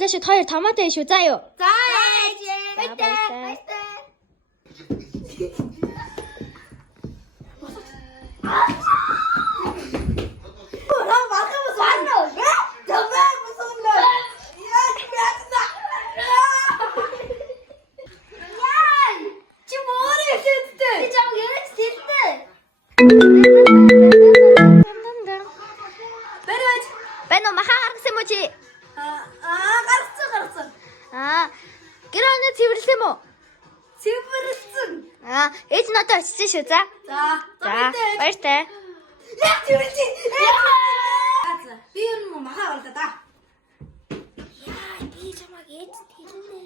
Лашид 2 томоотой шүү. За юу. За ээж. Баяртай. Байна уу махаа гаргасан юм уу чи? Гарцсан. Гэрөөний цэвэрлсэн юм уу? Цэвэрлсэн. Ээж нь одоо очиж шүү. За. За. Баяртай. Яг цэвэрлсэн. Би юу юм махаа болоо да. Яа, би чамаг ээж тэрнэ.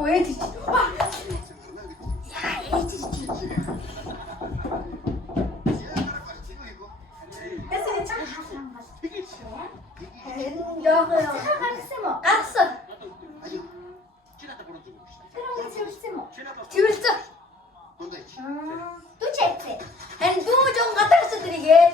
Ой, ээж. Яа, ээж. Гарсан. Цэвэрлсэн. Дүүчээтэй. Харин дүү жон гадагшаа дэрийгээ.